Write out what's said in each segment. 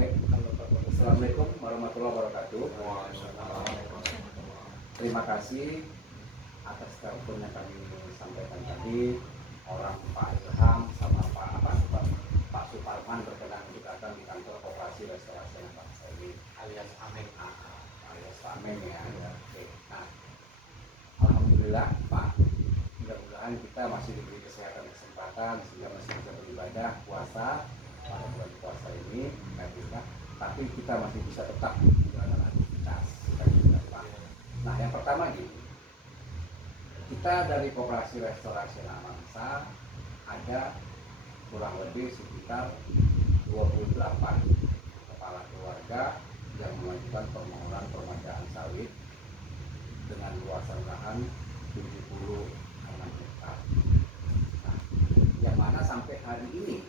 Baik, Assalamualaikum warahmatullahi wabarakatuh. Terima kasih atas telepon yang kami sampaikan tadi. Orang Pak Ilham sama Pak Suparman berkenan untuk datang di kantor Koperasi Restorasi Anak Bangsa ini, alias Ameng, alias Ameng ya. Oke. Nah, alhamdulillah Pak, mudah-mudahan kita masih diberi kesehatan dan kesempatan sehingga masih bisa beribadah puasa pada bulan puasa ini, tapi kita masih bisa tetap menjalankan aktivitas kita juga, Pak. Nah, yang pertama gini, kita dari Koperasi Restorasi Anak Bangsa ada kurang lebih sekitar 28 kepala keluarga yang mengajukan permohonan permajaan sawit dengan luasan lahan 76 hektar. Nah, yang mana sampai hari ini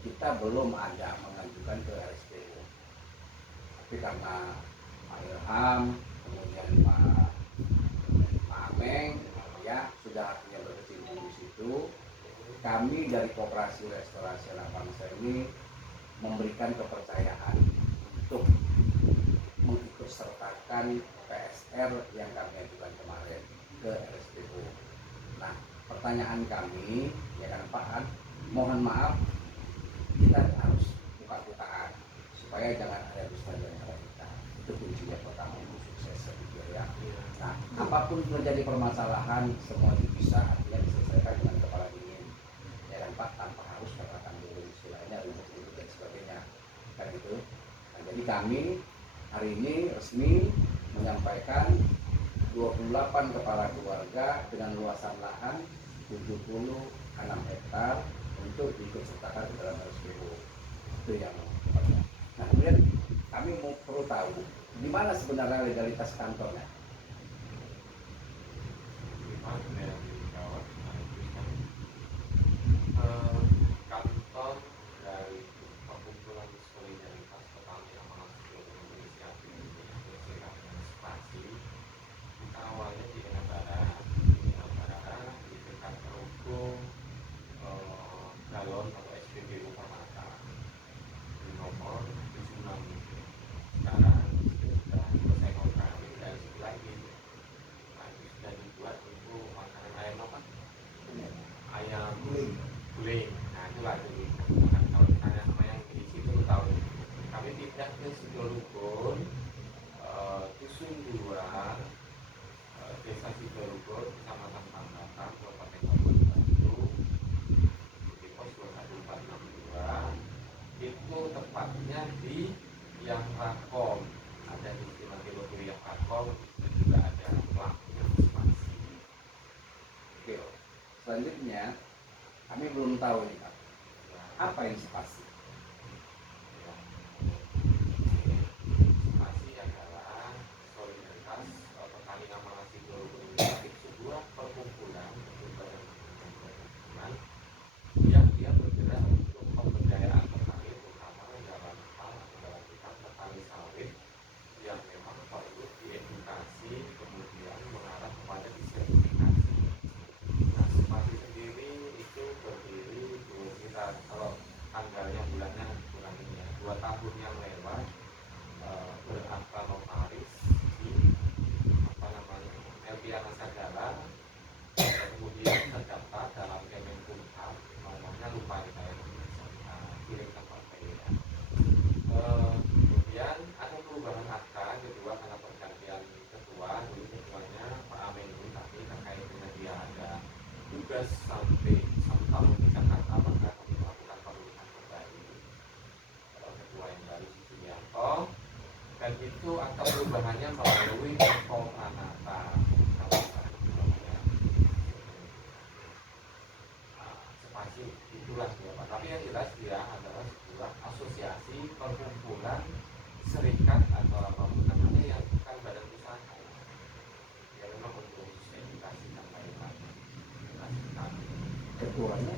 kita belum ada mengajukan ke RSPO. Tapi karena Pak Ilham, kemudian Pak Ameng, ya sudah punya berkecimpung di situ. Kami dari Koperasi Restorasi Anak Bangsa ini memberikan kepercayaan untuk mengikutsertakan PSR yang kami ajukan kemarin ke RSPO. Nah, pertanyaan kami, ya kan Pak, mohon maaf, kita harus buka-bukaan supaya jangan ada dusta di antara kita. Itu kuncinya pertama untuk sukses, saya pikir ya. Nah, apapun terjadi permasalahan, semua bisa artinya diselesaikan dengan kepala dingin, ya kan Pak, tanpa harus katakan dulu istilahnya ribut-ribut dan sebagainya, kan gitu. Nah, jadi kami hari ini resmi menyampaikan 28 kepala keluarga dengan luasan lahan 76 hektar untuk diikut sertakan ke dalam RSPO. Itu yang pertama. Nah, kemudian kami mau perlu tahu di mana sebenarnya legalitas kantornya. Kantor dari Perkumpulan Solidaritas Petani Amanah Inisiatif Spasi kita awalnya di Negara di dekat Ruko Galon atau SPBU Permata di nomor 76. Sekarang sudah selesai kontrak dan sebelah ini sudah dibuat untuk makanan ayam apa? Ayam guling. Nah, itulah dulu. Kalau ditanya sama yang di situ tahu. Kami pindah ke Sidorugon, Dusun 2, Desa Sidorugon, Kecamatan Pangkatan, Kabupaten Bandung, di pos 21462. Itu tepatnya di Yang Rakom. Ada di Kilo Yang Rakom dan juga ada pelaku spasi. Oke, selanjutnya kami belum tahu nih Pak, apa yang spasi? Spasi adalah solidaritas petani amanah Sidorugon Inisiatif, sebuah perkumpulan yang dia bergerak untuk pemberdayaan petani, terutama dalam hal petani sawit yang memang perlu diedukasi, kemudian mengarah kepada disertifikasi. Nah, spasi sendiri itu berdiri sekitar, kalau tanggalnya bulannya kurang ini ya, 2 tahun yang lewat, berakta notaris di LPA Nasagara, kemudian terdaftar dalam Kemenkumham, nomornya lupa saya kirimkan partai ya. Kemudian ada perubahan akta kedua karena pergantian ketua. Dulu ketuanya Pak Amin, tapi terkait dengan dia ada tugas sampai 1 tahun di Jakarta, maka kami melakukan pemilihan kembali ketua yang baru Sugianto, dan itu akta perubahannya melalui Info Pranata. Spasi itulah ya Pak. Tapi yang jelas dia adalah sebuah asosiasi, perkumpulan, serikat atau apapun namanya yang bukan badan usaha. Ya memang untuk edukasi dan lain-lain. Ketuanya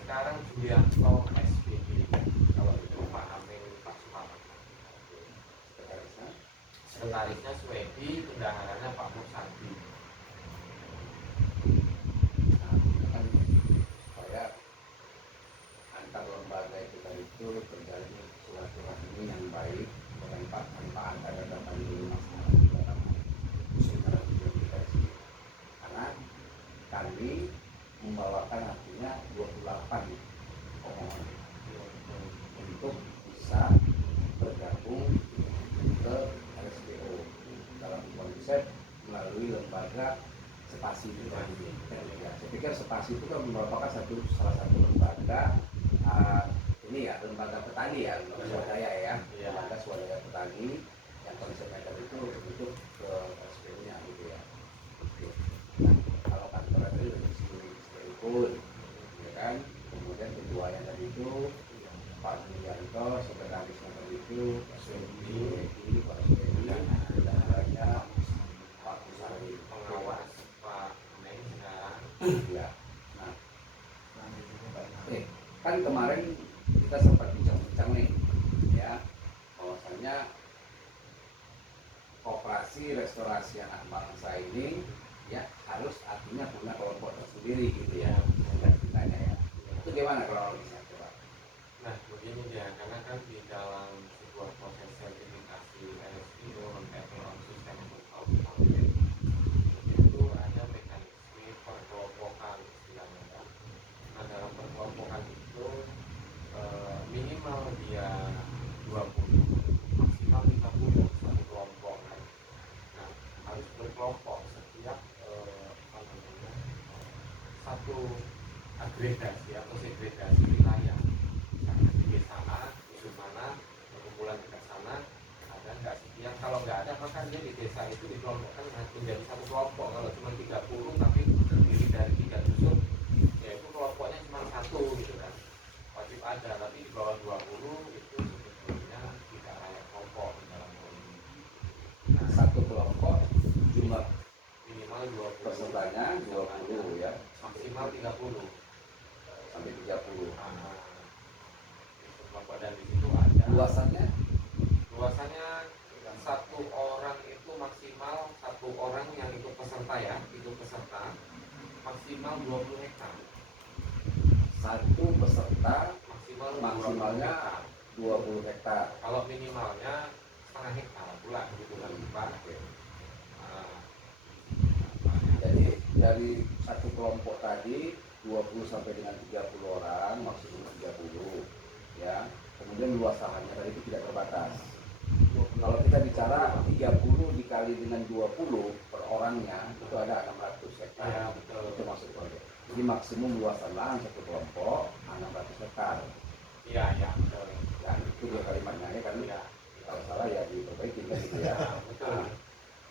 Sekarang Julianto SPG, kalau itu Pak Amin, Pak Suparman. Sekretarisnya Swedi, bendaharanya Pak Mursadi. kan supaya antar lembaga kita itu terjadi suatu silaturahmi yang baik tanpa ada pandemi masalah kita khususnya kita di sini. Karena kami membawakan artinya 28 pemohon untuk bisa bergabung ke RSPO dalam konsep melalui lembaga Spasi itu. Ya, saya pikir Spasi itu kan merupakan salah satu lembaga ini ya, lembaga petani ya, lembaga swadaya ya, lembaga swadaya petani yang konsepnya tadi itu untuk ke RSPO-nya gitu ya. Oke. Nah, kalau kantor tadi dari sini ikut, ya kan, kemudian ketuanya tadi itu Pak Yulianto, sekretarisnya tadi itu Pak Suedi, dan ada Pak Kusari, pengawas Pak Neng sekarang. ya. Nah, kan kemarin kita sempat bincang-bincang nih, ya, bahwasanya koperasi restorasi anak bangsa ini ya harus artinya punya kelompok tersendiri gitu ya, ceritanya ya. Itu gimana kalau misalnya coba? Nah, begini dia, karena kan di dalam sebuah proses sertifikasi RSPO Environmental Sustainable Audit itu ada mekanisme perkelompokan istilahnya kan. Nah, dalam perkelompokan itu minimal dia 20, maksimal 30 satu kelompok kan. Nah, harus berkelompok setiap satu agregasi atau segregasi wilayah. Misalnya di desa A, dusun mana, perkumpulan dekat sana, ada nggak setiap, kalau nggak ada maka dia di desa itu dikelompokkan menjadi satu kelompok. Kalau cuma 30 tapi terdiri dari 3 dusun, ya itu kelompoknya cuma satu gitu kan. Wajib ada, tapi di bawah 20 itu sebetulnya tidak layak kelompok di dalam ini. Nah, Satu kelompok jumlah minimal 20, pesertanya 20 ya, maksimal 30 sampai 30. itu kelompok, dan di situ ada Luasannya luasannya satu orang itu maksimal, satu orang yang ikut peserta ya, ikut peserta maksimal 20 hektar, satu peserta maksimal maksimalnya 20 hektar. kalau minimalnya setengah hektar pula gitu kan Pak. Jadi dari satu kelompok tadi 20 sampai dengan 30 orang, maksimum 30 ya. Kemudian luas lahannya tadi itu tidak terbatas. Kalau kita bicara 30 dikali dengan 20 per orangnya itu ada 600 hektar. Ya, betul. Itu maksud proyek. Jadi maksimum luasan lahan satu kelompok 600 hektar. Iya, ya, betul. Ya, itu dia kalimatnya ya kan. Ya, Kalau salah ya diperbaiki kan gitu ya. betul. Nah,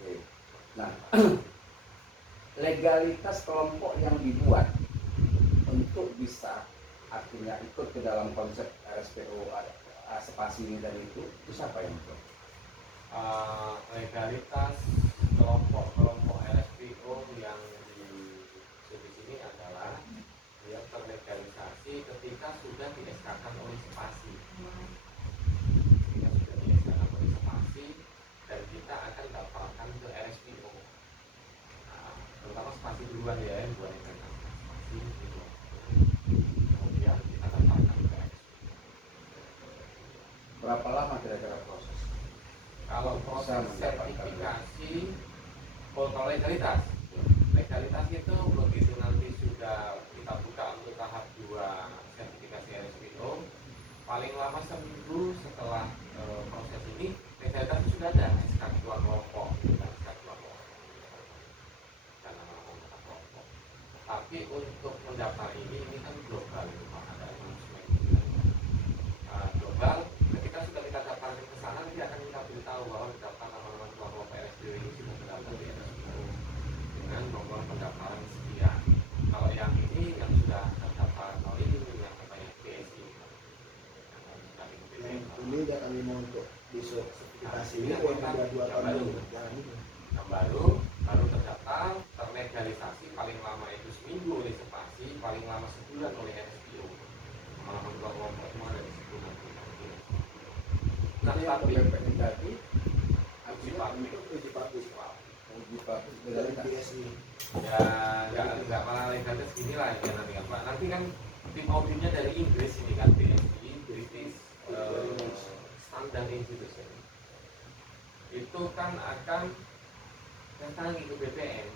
oke. Nah, legalitas kelompok yang dibuat untuk bisa artinya ikut ke dalam konsep RSPO Spasi ini dan itu siapa yang itu? Legalitas kelompok-kelompok RSPO yang di sini adalah dia terlegalisasi ketika sudah di-SK-kan oleh Spasi. Ketika sudah di-SK-kan oleh Spasi dan kita akan daftarkan ke RSPO. Nah, terutama Spasi duluan ya, buat investasi Spasi gitu. Kemudian kita daftarkan ke RSPO. Berapa lama kira-kira proses? Kalau proses Bisa mendapatkan sertifikasi, kalau legalitas itu begitu nanti sudah kita buka untuk tahap 2 sertifikasi RSPO, paling lama seminggu setelah proses ini legalitas sudah ada SK ketua kelompok, SK ketua kelompok dan nama anggota kelompok. Tapi untuk mendaftar ini kan global, ada announcement global. Ketika sudah kita daftarkan ke sana, nanti akan kita beritahu bahwa daftar nama-nama kelompok RSPO ini sudah terdaftar di RSPO dengan nomor pendaftaran sekian. Kalau yang ini yang sudah terdaftar ini yang namanya PSI. Ini udah kami mau untuk besok sertifikasi Ini ini yang yang udah 2 tahun baru. dulu. Jangan ini. Yang baru terdaftar, terlegalisasi paling lama itu seminggu oleh Spasi, paling lama sebulan oleh RSPO. Nama kelompok semua dari sebulan. Nah, Itu yang tapi PPP tadi uji artinya publik, untuk Uji publik uji publik dari legalitas. BSI. ya nggak malah legalitas gini lah ya nanti kan Pak. Nanti kan tim auditnya dari Inggris ini kan, BSI, British dan institusi itu kan akan datangi ke BPN.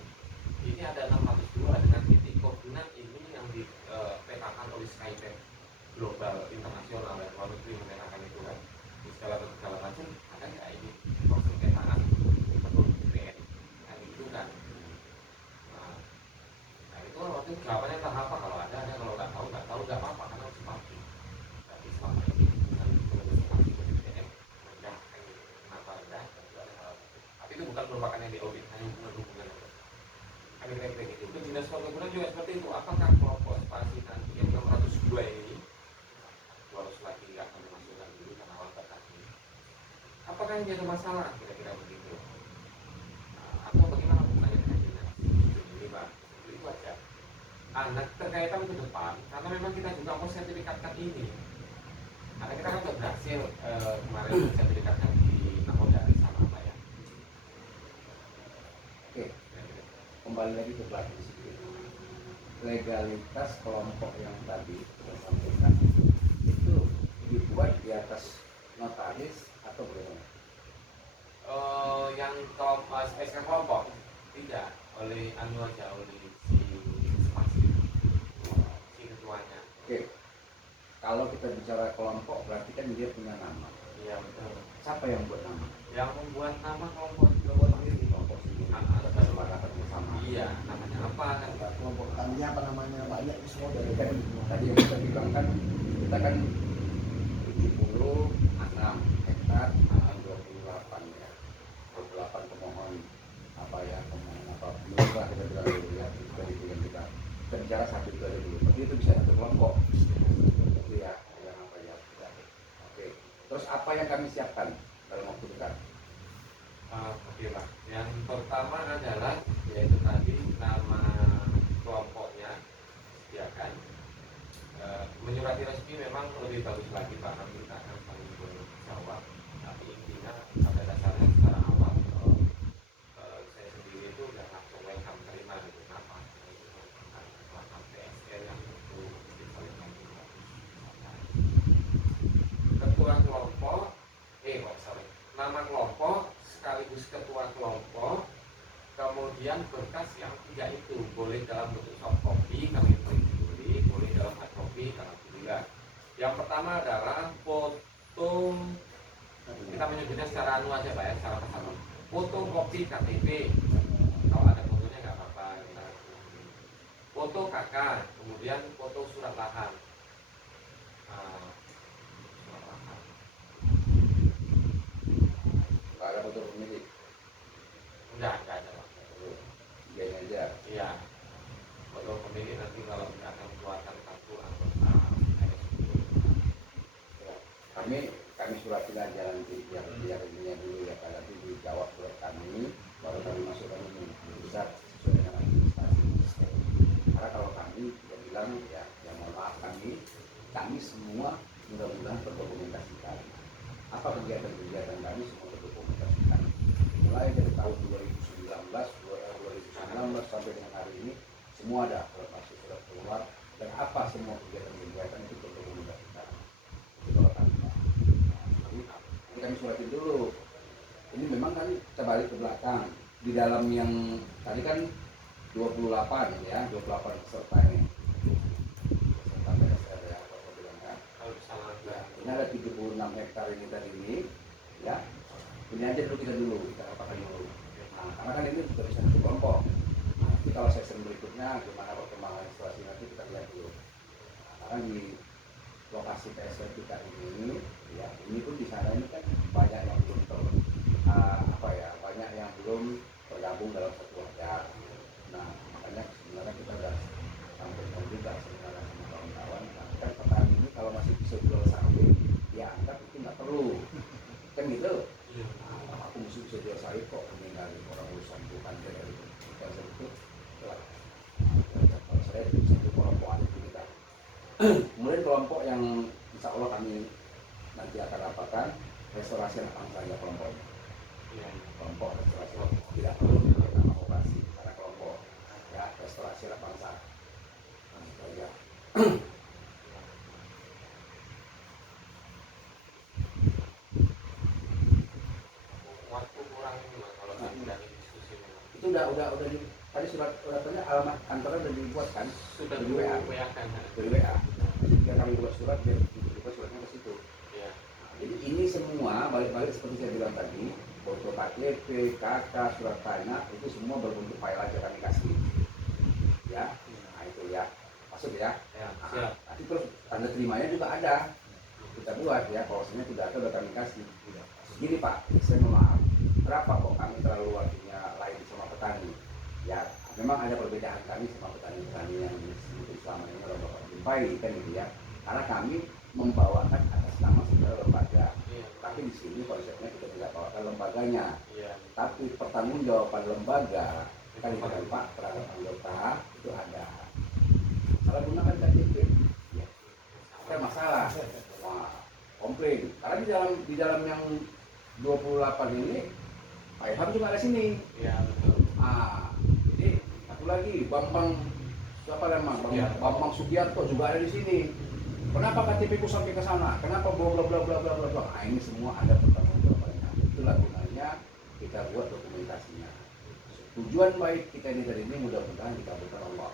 Ini ada 602 dengan titik koordinat ini yang dipetakan oleh Skype global internasional dan luar negeri memetakan itu kan di segala macam. Ada nggak ini proses petaan menurut BPN kan itu kan. Nah itu waktu jawabannya entah apa, kalau ada, kalau nggak tahu nggak apa-apa karena harus pasti. Tapi selama ini dengan pengurus ke BPN rendah kan gitu. Kenapa rendah? Tentu ada hal. Tapi itu bukan merupakan yang diaudit, hanya hubungan aja. Kan kira-kira gitu. Ke dinas perkebunan juga seperti itu. Apakah kelompok spasi nanti yang 602 ini, harus lagi nggak akan dimasukkan dulu karena awal batasi. Apakah ini ada masalah? Kira-kira begitu. Atau bagaimana hubungannya dengan dinas? Ini Pak, itu aja. Anak terkaitan ke depan, karena memang kita juga mau sertifikatkan ini. Karena kita kan sudah berhasil kemarin sertifikatkan di Nakodari sama apa ya. Oke, kembali lagi ke belakang sedikit. Legalitas kelompok yang tadi kita sampaikan itu dibuat di atas notaris atau bagaimana? Yang SK kelompok tidak oleh anu aja, oleh si spasi si ketuanya. Oke, kalau kita bicara kelompok berarti kan dia punya nama. Iya betul. Siapa yang buat nama? Yang membuat nama kelompok sendiri. Kelompok sendiri. Ada kesepakatan bersama. Iya, namanya apa kan? Kelompok taninya apa namanya, banyak itu semua dari Kan tadi yang kita bilang kan kita kan 76 hektar 28 ya, 28 pemohon apa ya, pemohon apa belum lah kita bilang dulu ya, dari yang kita bicara satu dua dulu, berarti itu bisa satu kelompok itu ya, yang apa ya, tidak. Oke, terus apa yang kami siapkan dalam waktu dekat? Oke Pak, yang pertama adalah yaitu tadi nama kelompoknya disediakan. Menyurati resmi memang lebih bagus lagi Pak, nanti kita akan saling berjawab. Tapi intinya pada dasarnya secara awal saya sendiri itu udah langsung welcome terima gitu. Kenapa? Kelas PSL yang itu disampaikan ketua kelompok, nama kelompok sekaligus ketua kelompok, kemudian berkas yang tiga itu boleh dalam bentuk soft copy, kami beri, boleh dalam hard copy, alhamdulillah. Yang pertama adalah foto, kita menyebutnya secara anu aja Pak ya, secara persatu. Foto kopi KTP, kalau ada fotonya nggak apa-apa. Foto KK, kemudian foto surat lahan. Ada foto pemilik? Enggak ada Pak. Iya aja. Iya. Foto pemilik nanti kalau kita akan keluarkan kartu anggota Kami suratin aja nanti biar ininya dulu ya, kalau nanti dijawab oleh kami baru kami masukkan ini bisa sesuai dengan administrasi. Karena kalau kami tidak bilang ya mohon maaf, kami semua mudah-mudahan berdokumentasikan apa kegiatan kami semua terdokumentasikan mulai dari tahun 2019 sampai dengan hari ini semua ada surat masuk, surat keluar, dan apa semua kegiatan itu terdokumentasikan. Itu kalau kami ini kami suratin dulu. Ini memang kan kita balik ke belakang di dalam yang tadi kan 28 ya, 28 peserta ini peserta PSR ya, apa bilang kan. kalau bersama Ya, ini ada 76 hektar ini tadi ini ya, ini aja dulu kita katakan dulu. Nah, karena kan ini sudah bisa satu kelompok. Nah, nanti kalau sesi berikutnya gimana perkembangan administrasi nanti kita lihat dulu. Nah, karena di lokasi PSR kita ini ya, ini pun di sana ini kan banyak yang belum banyak yang belum tergabung dalam satu wajar. Nah, makanya sebenarnya kita sudah sampaikan juga sebenarnya sama kawan-kawan, nah, kan petani ini kalau masih bisa jual sawit ya anggap itu nggak perlu kan gitu. Nah, aku mesti bisa jual sawit kok, meninggalin orang urusan Tuhan dari itu kalau saya itu satu kelompok itu kita. Kemudian kelompok yang insya Allah kami nanti akan rapatkan restorasi lapang saja kelompoknya. Kelompok restorasi tidak perlu nama operasi karena kelompok ya restorasi lapang saja. Nah, itu aja. udah di, tadi suratnya alamat kantornya udah dibuat kan Sudah Di WA. WA kan. dari WA. Ketika kami buat surat dia dibuat suratnya ke situ. Iya. Jadi ini semua balik-balik seperti saya bilang tadi, foto KTP, KK, surat tanah itu semua berbentuk file aja kami kasih. Ya, nah itu ya, masuk ya. Ya, Nah, siap. nanti terus tanda terimanya juga ada. Kita buat ya, bahwasanya itu data udah kami kasih. Gini Pak, saya mohon maaf. Berapa kok kami terlalu artinya lain sama petani? Ya, memang ada perbedaan kami sama petani-petani yang mungkin selama ini orang bapak jumpai kan gitu ya. Karena kami membawakan atas nama sebuah lembaga. Iya. Tapi di sini konsepnya kita tidak bawakan lembaganya, Iya. tapi pertanggungjawaban lembaga kali dengan Pak terhadap anggota itu ada. Salah gunakan KTP, ya, ada masalah. Wah, komplain. Karena di dalam yang 28 ini Pak Ilham juga ada sini. Iya, betul. Jadi satu lagi Bambang siapa namanya Sugiarto. Bambang Sugiarto juga ada di sini. Kenapa KTP ku sampai ke sana? Kenapa bla bla bla bla bla bla bla? Ini semua ada pertanggungjawabannya. Itulah gunanya kita buat dokumentasinya. Tujuan baik kita ini dari ini mudah-mudahan dikabulkan Allah.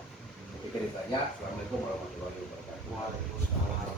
Ketika ditanya, Assalamualaikum warahmatullahi wabarakatuh. Waalaikumsalam.